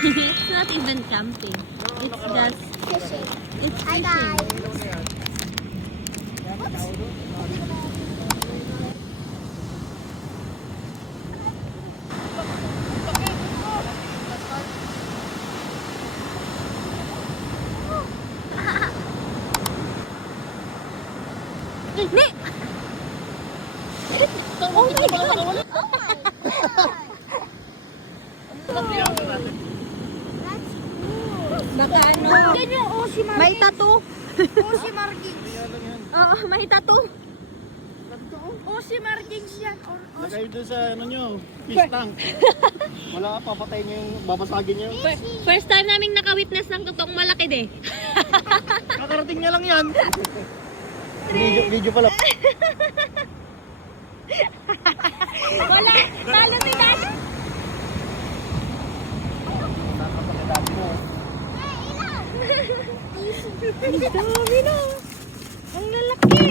It's not even camping. It's just Fishing. it's Hi fishing. guys. Ni! Oh my God! That's cool. Baka ano? Yan yung Oshi Markings. May tattoo. Oshi Markings. Oo, may tattoo. Oshi Markings yan. Lagay doon sa ano nyo, fish tank. Wala ka, papatay nyo yung babasagin nyo. First time naming nakawitness ng totoong malaki de. Kakarating niya lang yan. Video pala. Wala! Talo si Dad! Ang dami na! Ang lalaki!